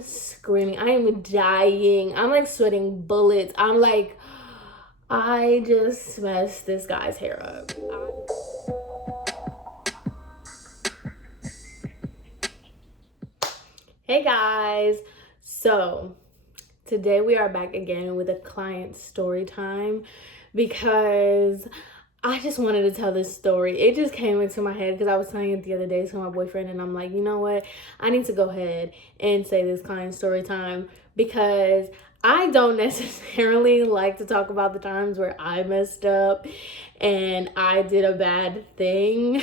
am screaming. I am dying. I'm like sweating bullets. I'm like, I just messed this guy's hair up. Hey guys. So today we are back again with a client story time because I just wanted to tell this story. It just came into my head because I was telling it the other day to my boyfriend, and I'm like, you know what? I need to go ahead and say this client story time because I don't necessarily like to talk about the times where I messed up and I did a bad thing.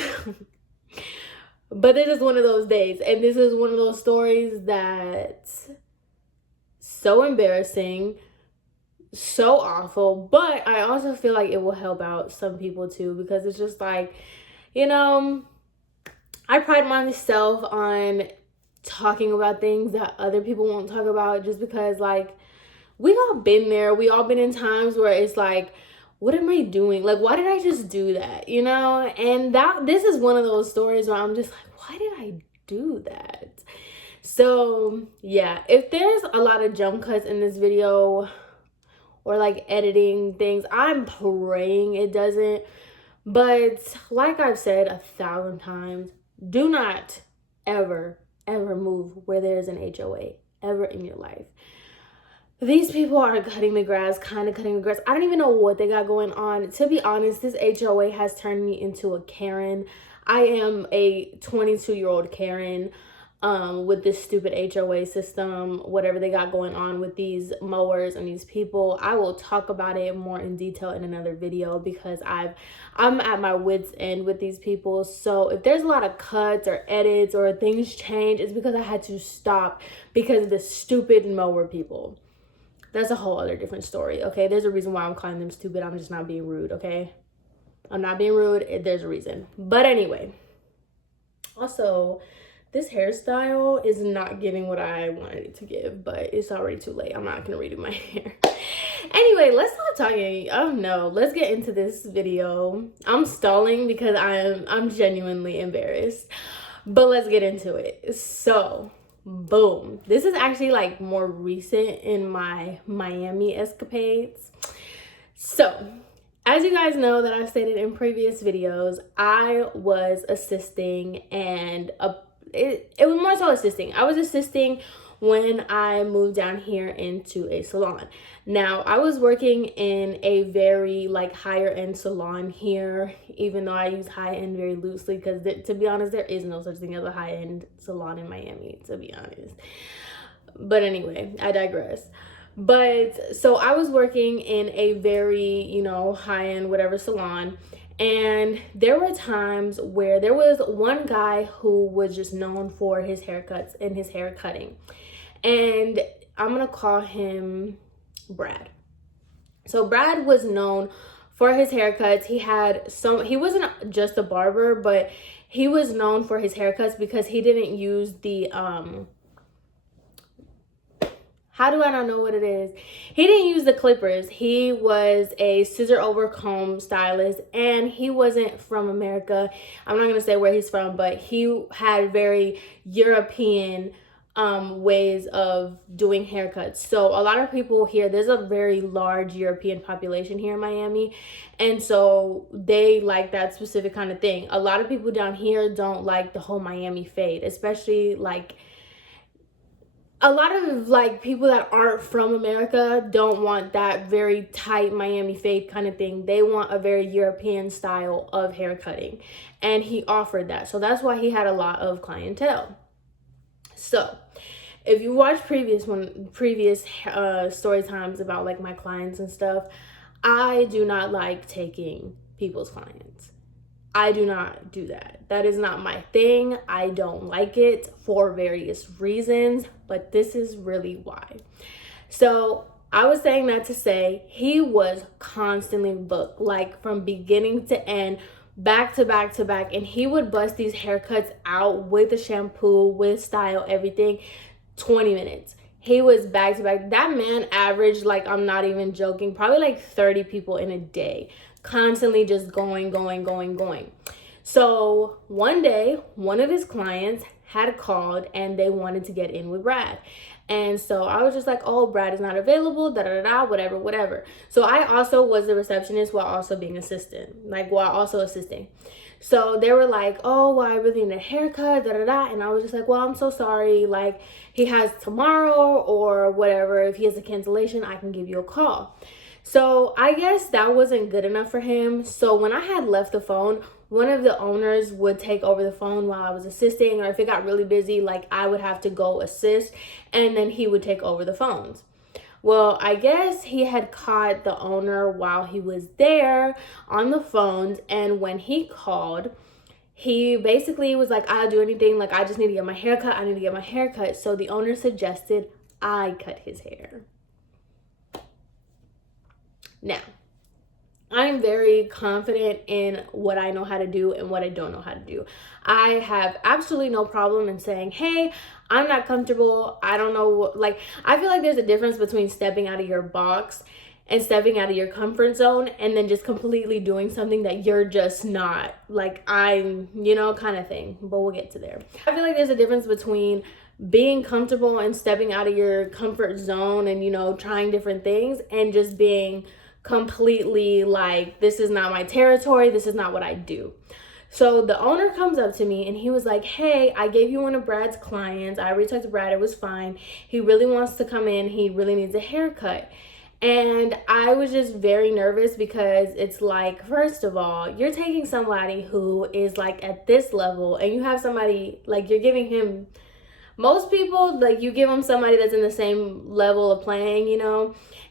But this is one of those days, and this is one of those stories that's so embarrassing, so awful, but I also feel like it will help out some people too, because it's just like, I pride myself on talking about things that other people won't talk about, just because like we all been there. We all been in times where it's like, what am I doing? Like, why did I just do that? And this is one of those stories where I'm just like, why did I do that? So yeah, if there's a lot of jump cuts in this video or like editing things, I'm praying it doesn't. But like I've said 1,000 times, do not ever move where there's an HOA ever in your life. These people are cutting the grass, kind of cutting the grass. I don't even know what they got going on. To be honest, this HOA has turned me into a Karen. I am a 22-year-old Karen with this stupid HOA system, whatever they got going on with these mowers and these people. I will talk about it more in detail in another video because I'm at my wit's end with these people. So if there's a lot of cuts or edits or things change, it's because I had to stop because of the stupid mower people. That's a whole other different story, okay? There's a reason why I'm calling them stupid. I'm just not being rude, okay? I'm not being rude. There's a reason. But anyway, also, this hairstyle is not giving what I wanted it to give, but it's already too late. I'm not going to redo my hair. Anyway, let's stop talking. Oh no, let's get into this video. I'm stalling because I'm genuinely embarrassed. But let's get into it. So, boom. This is actually like more recent in my Miami escapades. So, as you guys know that I've stated in previous videos, I was assisting and it was more so assisting. I was assisting when I moved down here into a salon. Now, I was working in a very like higher end salon here, even though I use high end very loosely because to be honest, there is no such thing as a high end salon in Miami, to be honest. But anyway, I digress. But so I was working in a very, high end whatever salon. And there were times where there was one guy who was just known for his haircuts and his hair cutting. And I'm going to call him Brad. So Brad was known for his haircuts. He wasn't just a barber, but he was known for his haircuts because he didn't use the, how do I not know what it is? He didn't use the clippers. He was a scissor over comb stylist, and he wasn't from America. I'm not going to say where he's from, but he had very European ways of doing haircuts. So a lot of people here, there's a very large European population here in Miami, and so they like that specific kind of thing. A lot of people down here don't like the whole Miami fade, especially like a lot of like people that aren't from America don't want that very tight Miami fade kind of thing. They want a very European style of hair cutting, and he offered that. So that's why he had a lot of clientele. So if you watch previous story times about like my clients and stuff, I do not like taking people's clients. I do not do that. That is not my thing. I don't like it for various reasons, but this is really why. So I was saying that to say he was constantly booked, like from beginning to end, back to back to back, and he would bust these haircuts out with the shampoo, with style, everything, 20 minutes. He was back to back. That man averaged, like, I'm not even joking, probably like 30 people in a day, constantly just going. So one day, one of his clients had called and they wanted to get in with Brad. And so I was just like, oh, Brad is not available, da da da, whatever. So I also was the receptionist while also being assistant, like while also assisting. So they were like, oh, well, I really need a haircut, da da da. And I was just like, well, I'm so sorry. Like, he has tomorrow or whatever. If he has a cancellation, I can give you a call. So I guess that wasn't good enough for him. So when I had left the phone, one of the owners would take over the phone while I was assisting, or if it got really busy, like I would have to go assist, and then he would take over the phones. Well, I guess he had caught the owner while he was there on the phones, and when he called, he basically was like, I'll do anything, like I just need to get my hair cut, I need to get my hair cut. So the owner suggested I cut his hair. Now, I'm very confident in what I know how to do and what I don't know how to do. I have absolutely no problem in saying, hey, I'm not comfortable. I don't know. Like, I feel like there's a difference between stepping out of your box and stepping out of your comfort zone and then just completely doing something that you're just not, like, I'm, kind of thing. But we'll get to there. I feel like there's a difference between being comfortable and stepping out of your comfort zone and, trying different things and just being completely like, this is not my territory, this is not what I do. So the owner comes up to me and he was like, hey, I gave you one of Brad's clients. I already talked to Brad, it was fine. He really wants to come in, he really needs a haircut. And I was just very nervous because it's like, first of all, you're taking somebody who is like at this level and you have somebody like you're giving him, most people, like you give them somebody that's in the same level of playing,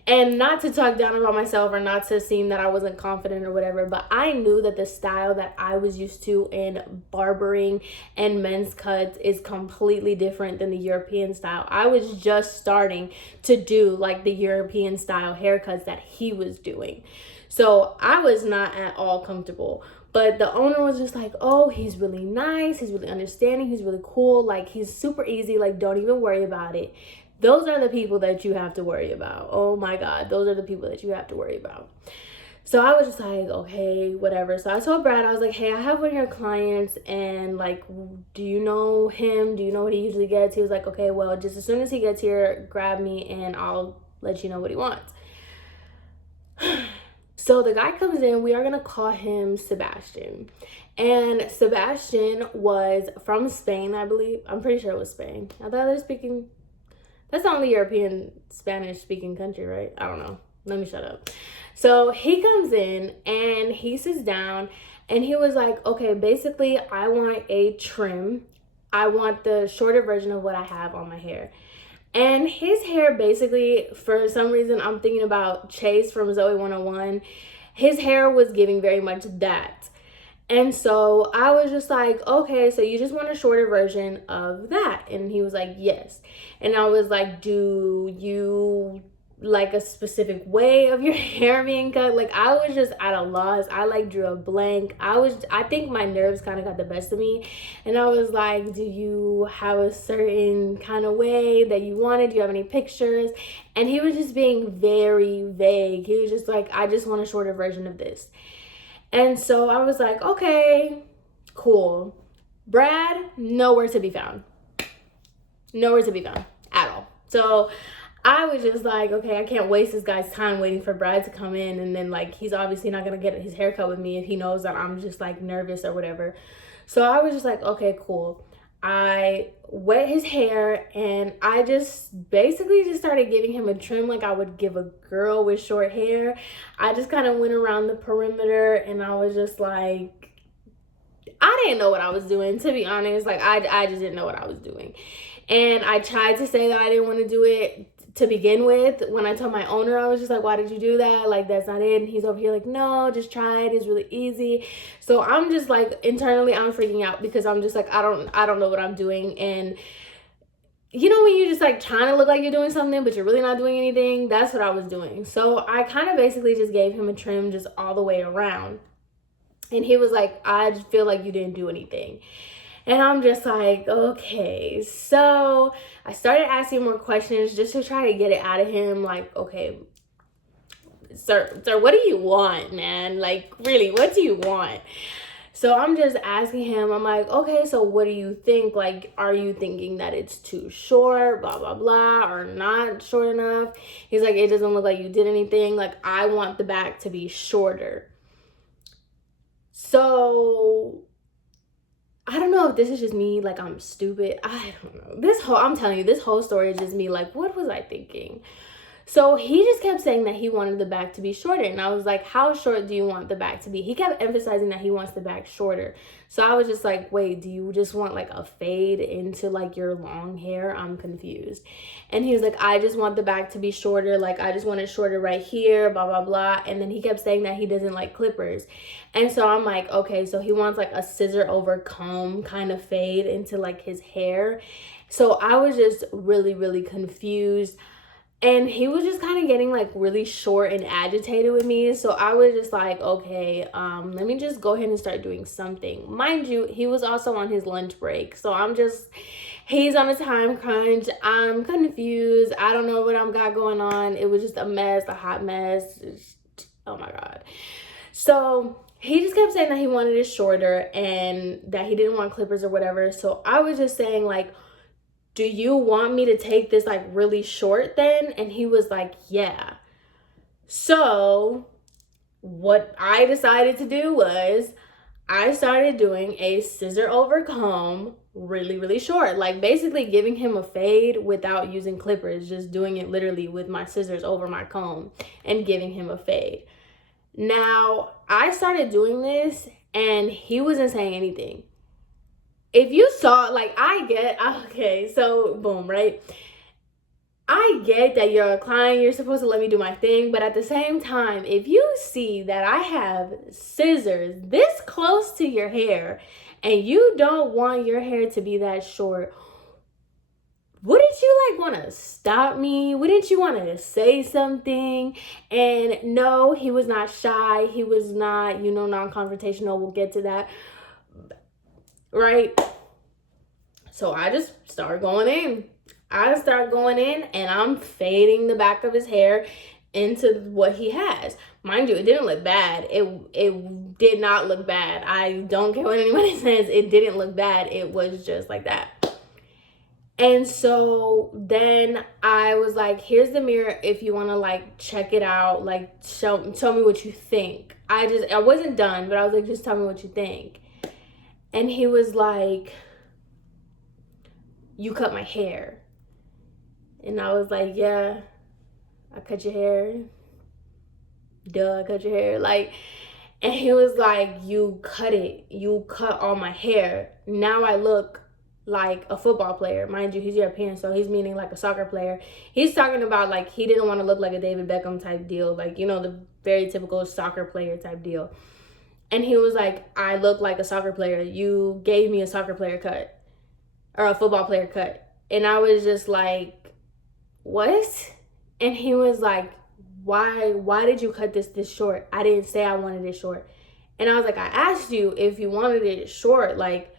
and not to talk down about myself or not to seem that I wasn't confident or whatever, but I knew that the style that I was used to in barbering and men's cuts is completely different than the European style. I was just starting to do like the European style haircuts that he was doing. So I was not at all comfortable. But the owner was just like, oh, he's really nice, he's really understanding, he's really cool, like he's super easy, like don't even worry about it. Those are the people that you have to worry about. Oh my God, those are the people that you have to worry about. So I was just like, okay, whatever. So I told Brad, I was like, hey, I have one of your clients and like, do you know him? Do you know what he usually gets? He was like, okay, well, just as soon as he gets here, grab me and I'll let you know what he wants. So the guy comes in, we are going to call him Sebastian. And Sebastian was from Spain, I believe. I'm pretty sure it was Spain. I thought they're speaking, that's the only European Spanish speaking country, right? I don't know. Let me shut up. So he comes in and he sits down and he was like, okay, basically I want a trim. I want the shorter version of what I have on my hair. And his hair basically, for some reason, I'm thinking about Chase from Zoe 101. His hair was giving very much that. And so I was just like, okay, so you just want a shorter version of that? And he was like, yes. And I was like, do you like a specific way of your hair being cut? Like I was just at a loss. I like drew a blank. I think my nerves kind of got the best of me. And I was like, do you have a certain kind of way that you wanted? Do you have any pictures? And he was just being very vague. He was just like, I just want a shorter version of this. And so I was like, okay, cool. Brad, nowhere to be found. Nowhere to be found at all. So I was just like, okay, I can't waste this guy's time waiting for Brad to come in. And then like, he's obviously not going to get his haircut with me if he knows that I'm just like nervous or whatever. So I was just like, okay, cool. I wet his hair and I just basically just started giving him a trim like I would give a girl with short hair. I just kind of went around the perimeter and I was just like, I didn't know what I was doing, to be honest. Like I just didn't know what I was doing. And I tried to say that I didn't want to do it to begin with. When I told my owner, I was just like, why did you do that? Like, that's not it. And he's over here like, no, just try it. It's really easy. So I'm just like, internally, I'm freaking out because I'm just like, I don't know what I'm doing. And you know, when you're just like trying to look like you're doing something, but you're really not doing anything, that's what I was doing. So I kind of basically just gave him a trim just all the way around. And he was like, I feel like you didn't do anything. And I'm just like, okay. So I started asking more questions just to try to get it out of him. Like, okay, sir, what do you want, man? Like, really, what do you want? So I'm just asking him, I'm like, okay, so what do you think? Like, are you thinking that it's too short, blah, blah, blah, or not short enough? He's like, it doesn't look like you did anything. Like, I want the back to be shorter. So I don't know if this is just me, like I'm stupid. I don't know. I'm telling you, this whole story is just me, like, what was I thinking? So he just kept saying that he wanted the back to be shorter. And I was like, how short do you want the back to be? He kept emphasizing that he wants the back shorter. So I was just like, wait, do you just want like a fade into like your long hair? I'm confused. And he was like, I just want the back to be shorter. Like, I just want it shorter right here, blah, blah, blah. And then he kept saying that he doesn't like clippers. And so I'm like, okay, so he wants like a scissor over comb kind of fade into like his hair. So I was just really, really confused. And he was just kind of getting like really short and agitated with me. So I was just like, okay, let me just go ahead and start doing something. Mind you, he was also on his lunch break. So he's on a time crunch. I'm confused. I don't know what I've got going on. It was just a mess, a hot mess. Oh my God. So he just kept saying that he wanted it shorter and that he didn't want clippers or whatever. So I was just saying like, do you want me to take this like really short then? And he was like, yeah. So what I decided to do was I started doing a scissor over comb really, really short. Like basically giving him a fade without using clippers, just doing it literally with my scissors over my comb and giving him a fade. Now, I started doing this and he wasn't saying anything. If you saw, like, okay, so boom, right? I get that you're a client, you're supposed to let me do my thing, but at the same time, if you see that I have scissors this close to your hair and you don't want your hair to be that short, wouldn't you like want to stop me? Wouldn't you want to say something? And no, he was not shy. He was not, non-confrontational. We'll get to that. Right? So I just started going in. And I'm fading the back of his hair into what he has. Mind you, it didn't look bad. It did not look bad. I don't care what anybody says. It didn't look bad. It was just like that. And so then I was like, here's the mirror if you want to like check it out, like tell me what you think. I wasn't done, but I was like, just tell me what you think. And he was like, you cut my hair. And I was like, yeah, I cut your hair. Duh, I cut your hair. Like, and he was like, you cut it. You cut all my hair. Now I look like a football player. Mind you, he's European, so he's meaning like a soccer player. He's talking about like he didn't want to look like a David Beckham type deal. Like, the very typical soccer player type deal. And he was like, I look like a soccer player. You gave me a soccer player cut. Or a football player cut. And I was just like, what? And he was like, why did you cut this short? I didn't say I wanted it short. And I was like, I asked you if you wanted it short. Like,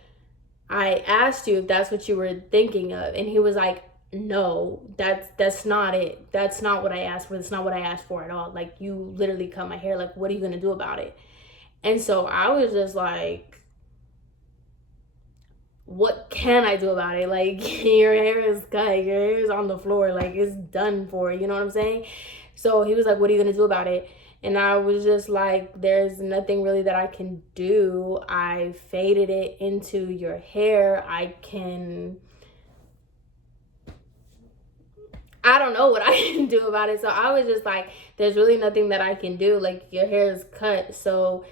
I asked you if that's what you were thinking of. And he was like, no, that's not it. That's not what I asked for. That's not what I asked for at all. Like, you literally cut my hair. Like, what are you going to do about it? And so I was just like, what can I do about it? Like, your hair is cut. Your hair is on the floor. Like, it's done for. You know what I'm saying? So he was like, what are you going to do about it? And I was just like, there's nothing really that I can do. I faded it into your hair. I don't know what I can do about it. So I was just like, there's really nothing that I can do. Like, your hair is cut. So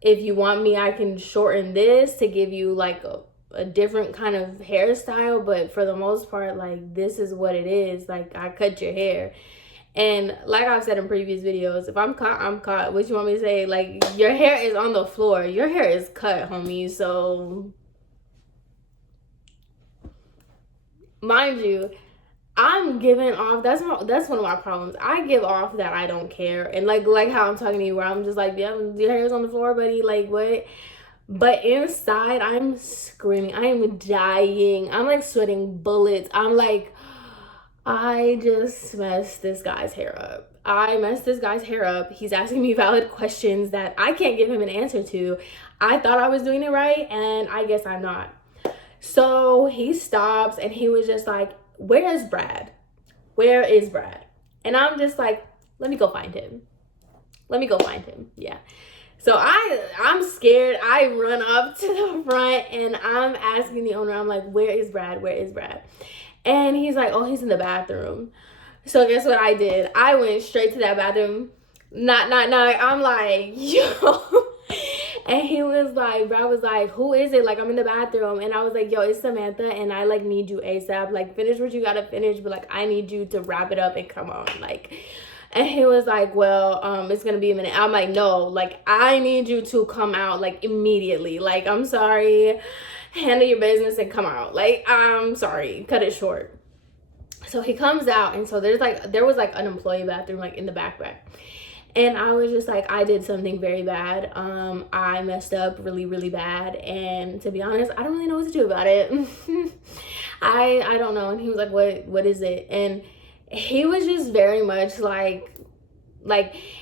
if you want me, I can shorten this to give you like a different kind of hairstyle. But for the most part, like, this is what it is. Like, I cut your hair. And like I've said in previous videos, if I'm caught, I'm caught. What you want me to say? Like, your hair is on the floor. Your hair is cut, homie. So, mind you, I'm giving off, that's one of my problems. I give off that I don't care. And like how I'm talking to you, where I'm just like, yeah, your hair's on the floor, buddy. Like, what? But inside, I'm screaming. I am dying. I'm like sweating bullets. I'm like, I just messed this guy's hair up. I messed this guy's hair up. He's asking me valid questions that I can't give him an answer to. I thought I was doing it right, and I guess I'm not. So he stops and he was just like, where is Brad? Where is Brad? And I'm just like, let me go find him. Let me go find him. Yeah. So I'm scared. I run up to the front and I'm asking the owner, I'm like, where is Brad? Where is Brad? And he's like, oh, he's in the bathroom. So guess what I did? I went straight to that bathroom. Knock. I'm like, yo. And he was like, Brad was like, who is it? Like, I'm in the bathroom. And I was like, yo, it's Samantha. And I like need you ASAP. Like, finish what you gotta finish. But like, I need you to wrap it up and come on. Like, and he was like, well, it's gonna be a minute. I'm like, no, like, I need you to come out like immediately. Like, I'm sorry. Handle your business and come out. Like, I'm sorry. Cut it short. So he comes out, and so there was like an employee bathroom like in the back. And I was just like, I did something very bad. I messed up really, really bad. And to be honest, I don't really know what to do about it. I don't know. And he was like, what is it? And he was just very much like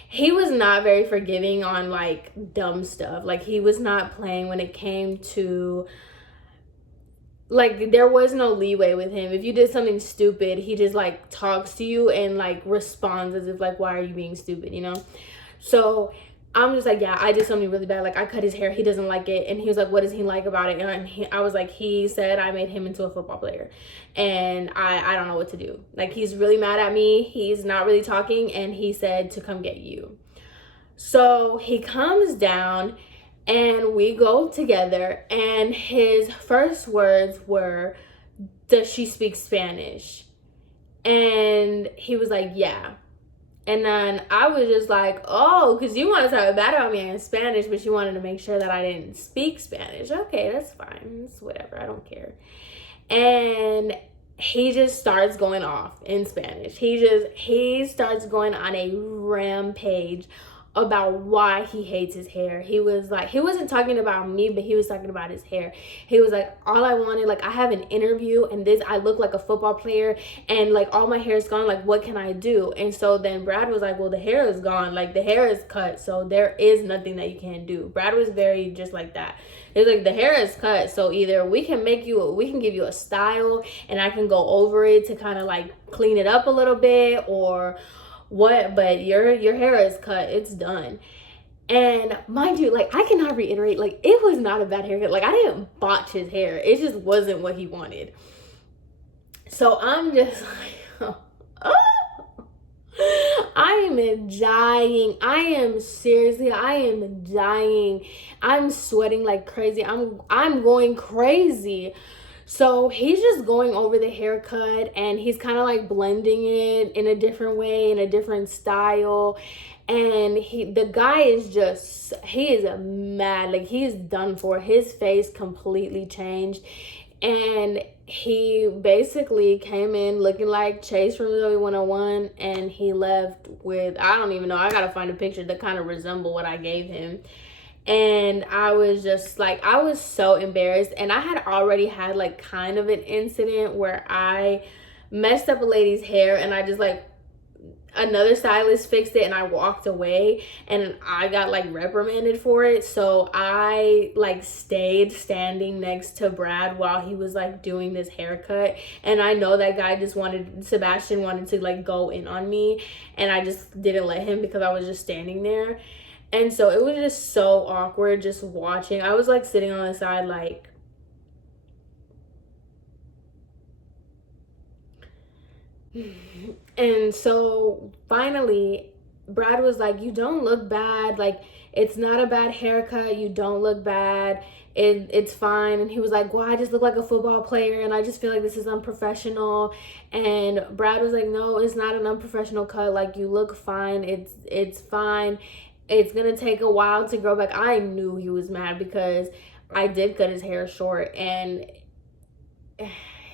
he was not very forgiving on like dumb stuff. Like, he was not playing when it came to, like, there was no leeway with him. If you did something stupid, he just like talks to you and like responds as if like, why are you being stupid, you know? So I'm just like, yeah, I did something really bad. Like, I cut his hair. He doesn't like it. And he was like, what does he like about it? And I was like, he said I made him into a football player. And I don't know what to do. Like, he's really mad at me. He's not really talking. And he said to come get you. So he comes down and we go together. And his first words were, does she speak Spanish? And he was like, yeah. And then I was just like, oh, because you wanted to talk bad about me in Spanish, but you wanted to make sure that I didn't speak Spanish. Okay, that's fine. It's whatever. I don't care. And he just starts going off in Spanish. He starts going on a rampage about why he hates his hair. He was like, he wasn't talking about me, but he was talking about his hair. He was like, all I wanted, like, I have an interview and I look like a football player and like all my hair is gone. Like, what can I do? And so then Brad was like, well, the hair is gone. Like, the hair is cut. So there is nothing that you can do. Brad was very just like that. It's like, the hair is cut. So either we can give you a style and I can go over it to kind of like clean it up a little bit or what, but your hair is cut, it's done. And mind you, like, I cannot reiterate, like, it was not a bad haircut. Like, I didn't botch his hair, it just wasn't what he wanted. So I'm just like, oh, I am dying. I am dying. I'm sweating like crazy. I'm going crazy. So he's just going over the haircut and he's kind of like blending it in a different way, in a different style. And the guy is he is mad. Like, he is done for. His face completely changed. And he basically came in looking like Chase from Zoe 101. And he left with, I don't even know. I got to find a picture that kind of resemble what I gave him. And I was just like, I was so embarrassed. And I had already had like kind of an incident where I messed up a lady's hair and I just like, another stylist fixed it and I walked away and I got like reprimanded for it. So I like stayed standing next to Brad while he was like doing this haircut. And I know that guy Sebastian wanted to like go in on me and I just didn't let him because I was just standing there. And so it was just so awkward just watching. I was like sitting on the side like, and so finally Brad was like, you don't look bad. Like, it's not a bad haircut. You don't look bad. It's fine. And he was like, well, I just look like a football player and I just feel like this is unprofessional. And Brad was like, no, it's not an unprofessional cut. Like, you look fine. It's fine. It's gonna take a while to grow back. I knew he was mad because I did cut his hair short and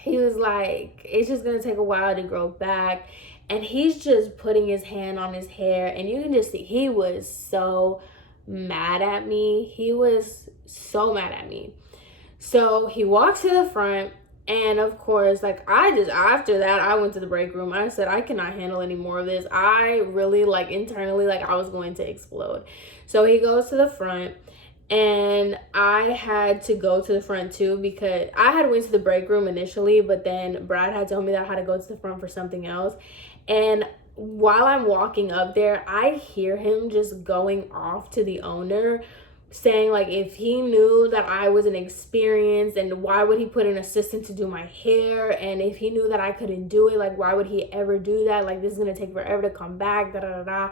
he was like, it's just gonna take a while to grow back. And he's just putting his hand on his hair and you can just see he was so mad at me. He was so mad at me. So he walks to the front And of course, like, after that, I went to the break room. I said, I cannot handle any more of this. I really, like, internally, like, I was going to explode. So he goes to the front, and I had to go to the front too, because I had went to the break room initially, but then Brad had told me that I had to go to the front for something else. And while I'm walking up there, I hear him just going off to the owner, saying, like, if he knew that I was inexperienced, and why would he put an assistant to do my hair, and if he knew that I couldn't do it, like, why would he ever do that, like, this is gonna take forever to come back, da da da da.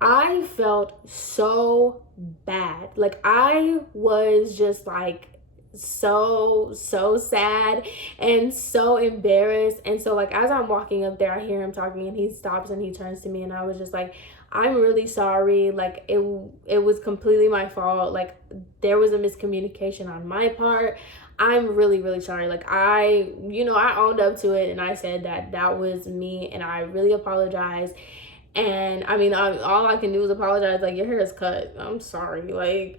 I felt so bad. Like, I was just like so sad and so embarrassed. And so, like, as I'm walking up there, I hear him talking, and he stops and he turns to me, and I was just like, I'm really sorry. Like, it was completely my fault. Like, there was a miscommunication on my part. I'm really, really sorry. Like, I owned up to it, and I said that was me, and I really apologize. And I mean, all I can do is apologize. Like, your hair is cut. I'm sorry. Like,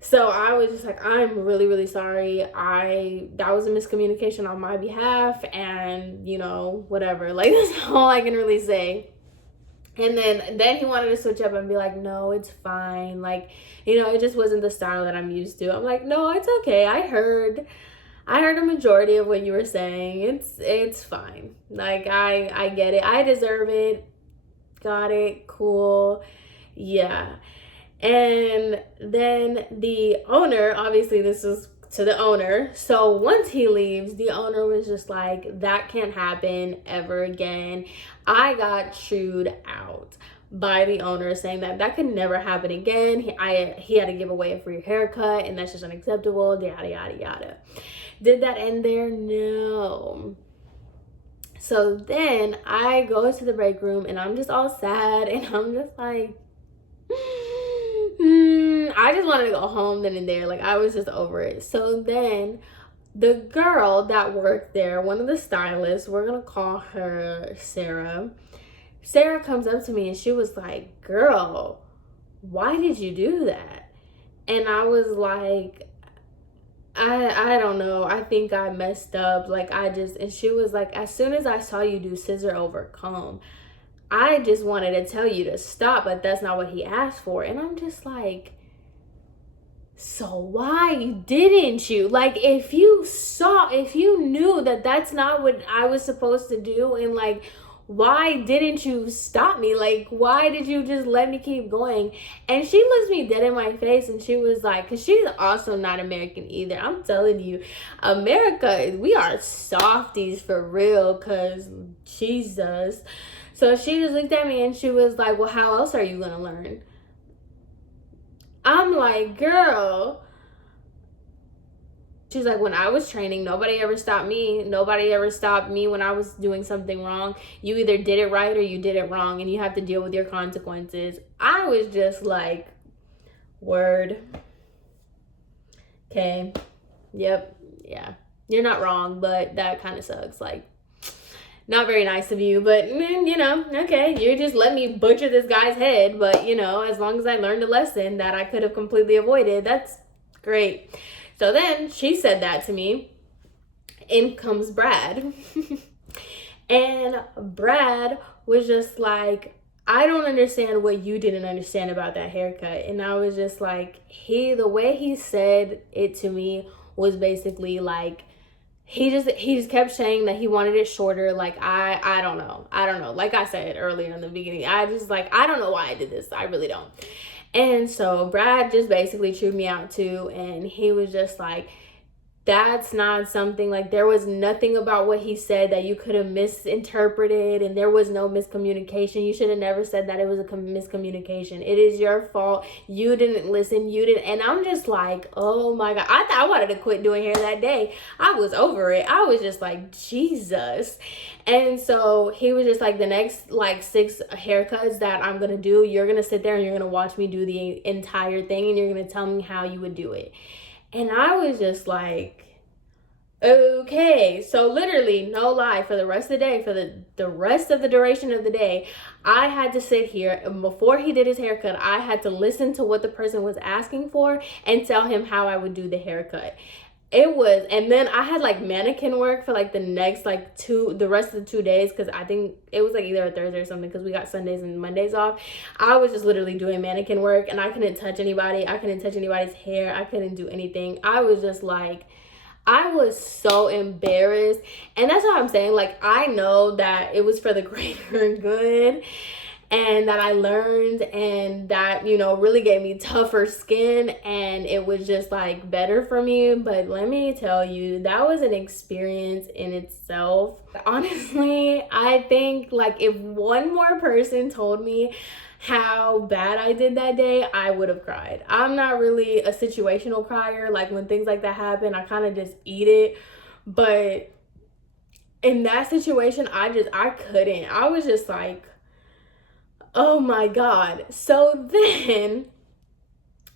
so I was just like, I'm really, really sorry. That was a miscommunication on my behalf, and whatever. Like, that's all I can really say. And then he wanted to switch up and be like, no, it's fine. Like, it just wasn't the style that I'm used to. I'm like, no, it's okay. I heard a majority of what you were saying. It's fine. Like, I get it. I deserve it. Got it. Cool. Yeah. And then the owner, obviously this is to the owner. So once he leaves, the owner was just like, that can't happen ever again. I got chewed out by the owner, saying that could never happen again. He had to give away a free haircut, and that's just unacceptable, yada, yada, yada. Did that end there? No. So then I go to the break room, and I'm just all sad, and I'm just like, I just wanted to go home then and there. Like, I was just over it. So then the girl that worked there, one of the stylists, we're gonna call her Sarah comes up to me, and she was like, girl, why did you do that? And I was like, I don't know. I think I messed up. Like, and she was like, as soon as I saw you do scissor over comb, I just wanted to tell you to stop, but that's not what he asked for. And I'm just like, so why didn't you? Like, if you knew that that's not what I was supposed to do, and like, why didn't you stop me? Like, why did you just let me keep going? And she looks me dead in my face, and she was like, because she's also not American either. I'm telling you, America, we are softies for real, because Jesus. So she just looked at me, and she was like, well, how else are you gonna learn? I'm like, girl. She's like, when I was training, nobody ever stopped me. Nobody ever stopped me when I was doing something wrong. You either did it right or you did it wrong, and you have to deal with your consequences. I was just like, word. Okay. Yep. Yeah. You're not wrong, but that kind of sucks. Like, not very nice of you, but okay, you just let me butcher this guy's head, but as long as I learned a lesson that I could have completely avoided, that's great. So then she said that to me. In comes Brad. And Brad was just like, I don't understand what you didn't understand about that haircut. And I was just like, the way he said it to me was basically like, he just kept saying that he wanted it shorter. Like, I don't know. Like I said earlier in the beginning, I just like, I don't know why I did this. I really don't. And so Brad just basically chewed me out too. And he was just like, that's not something, like, there was nothing about what he said that you could have misinterpreted, and there was no miscommunication. You should have never said that it was a miscommunication. It is your fault. You didn't listen. And I'm just like, oh my God. I wanted to quit doing hair that day. I was over it. I was just like, Jesus. And so he was just like, the next like 6 haircuts that I'm going to do, you're going to sit there and you're going to watch me do the entire thing, and you're going to tell me how you would do it. And I was just like, okay. So literally, no lie, for the rest of the day, for the rest of the duration of the day, I had to sit here, and before he did his haircut, I had to listen to what the person was asking for and tell him how I would do the haircut. It was, and then I had like mannequin work for like the rest of the 2 days, because I think it was like either a Thursday or something, because we got Sundays and Mondays off. I was just literally doing mannequin work, and I couldn't touch anybody. I couldn't touch anybody's hair. I couldn't do anything. I was just like, I was so embarrassed. And that's what I'm saying. Like, I know that it was for the greater good, and that I learned, and that, you know, really gave me tougher skin, and it was just like better for me. But let me tell you, that was an experience in itself. Honestly, I think like if one more person told me how bad I did that day, I would have cried. I'm not really a situational crier. Like, when things like that happen, I kind of just eat it. But in that situation, I couldn't. I was just like, oh my God. So then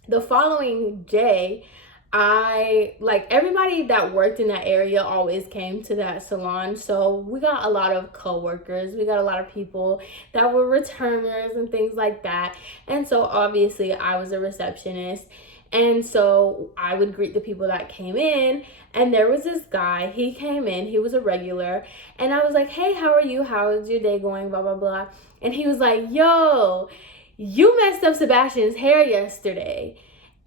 the following day, everybody that worked in that area always came to that salon. So we got a lot of coworkers. We got a lot of people that were returners and things like that. And so obviously I was a receptionist. And so I would greet the people that came in. And there was this guy, he came in, he was a regular. And I was like, hey, how are you? How is your day going? Blah, blah, blah. And he was like, yo, you messed up Sebastian's hair yesterday.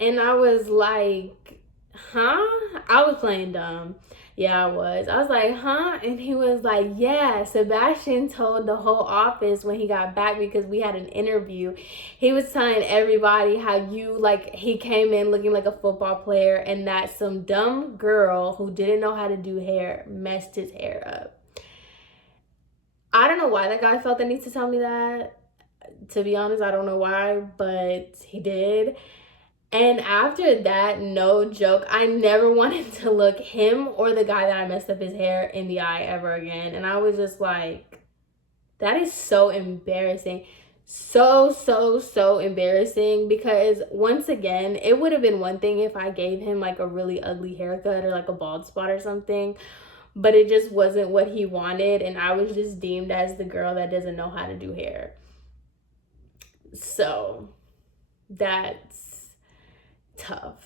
And I was like, huh? I was playing dumb. Yeah, I was. I was like, huh? And he was like, yeah, Sebastian told the whole office when he got back, because we had an interview. He was telling everybody how he came in looking like a football player, and that some dumb girl who didn't know how to do hair messed his hair up. I don't know why that guy felt the need to tell me that. To be honest, I don't know why, but he did. And after that, no joke, I never wanted to look him or the guy that I messed up his hair in the eye ever again. And I was just like, that is so embarrassing. So embarrassing, because once again, it would have been one thing if I gave him like a really ugly haircut or like a bald spot or something, but it just wasn't what he wanted, and I was just deemed as the girl that doesn't know how to do hair. So that's tough.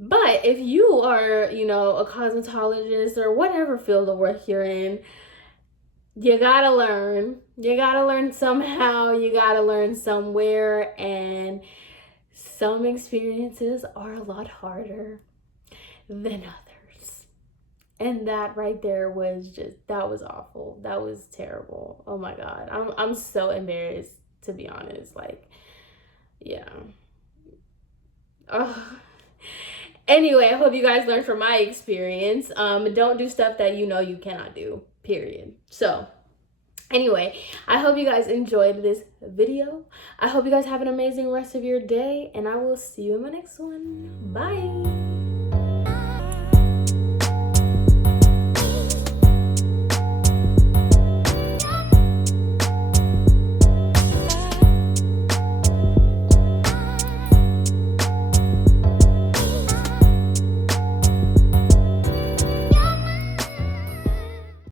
But if you are, you know, a cosmetologist or whatever field of work you're in, you gotta learn. You gotta learn somehow. You gotta learn somewhere. And some experiences are a lot harder than others. And that right there was that was awful. That was terrible. Oh my God. I'm so embarrassed, to be honest. Like, yeah. Anyway, I hope you guys learned from my experience. Don't do stuff that you know you cannot do, period. So anyway, I hope you guys enjoyed this video. I hope you guys have an amazing rest of your day, and I will see you in my next one. Bye.